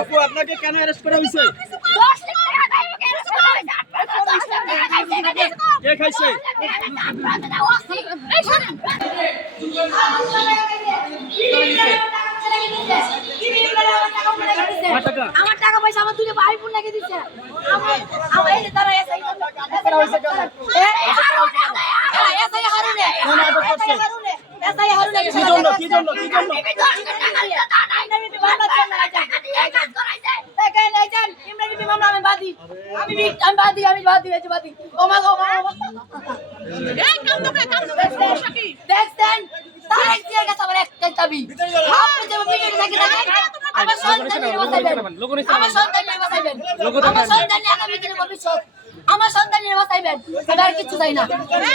আপু আপনাকে কেন অ্যারেস্ট করা হয়েছে? কে খাইছে? আমার টাকা পয়সা আমার দুটো ভাই বোন লাগিয়ে দিচ্ছে। আমার এই যে তারা এসআই হারুনে কি জন্য আমি বাদী ও মা গো দেখছেন তারাই দিয়ে গেছে আমার একটা চাবি। আপনি যে ভিডিও দেখে থাকেন আমার সন্তানের বাঁচাইবেন, আমার সন্তানের বাঁচাইবেন, আমার সন্তানের আগামী দিনের ভবিষ্যৎ, আমার সন্তানের বাঁচাইবেন। এবার কিছু চাই না।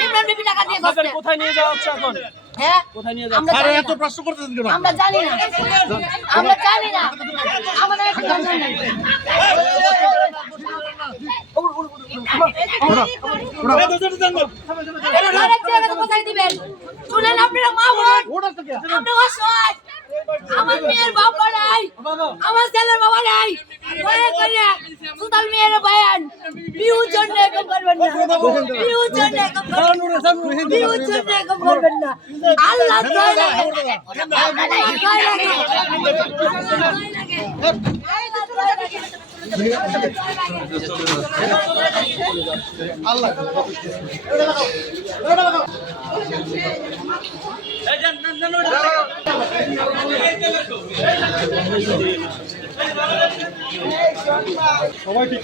ইমরান বিবি টাকা দিয়ে আপনাদের কোথায় নিয়ে যাওয়া হচ্ছে এখন? হ্যাঁ কোথায় নিয়ে যাওয়া? আরে এত প্রশ্ন করতেছেন কেন? আমরা জানি না, আমরা জানি না, আমাদের একটা জানা নাই। কোথায় দিবেন শুনেন আপনারা মা বোন, আমরা অসহায়, আমার মেয়ের বাবা নাই, আমার ছেলের বাবা নাই, সুতাল মেয়ের বায়ান বিউর জন্য এরকম করবেন না, বিউর জন্য এরকম করবেন না। আল্লাহ দয়া লাগে, সবাই ঠিক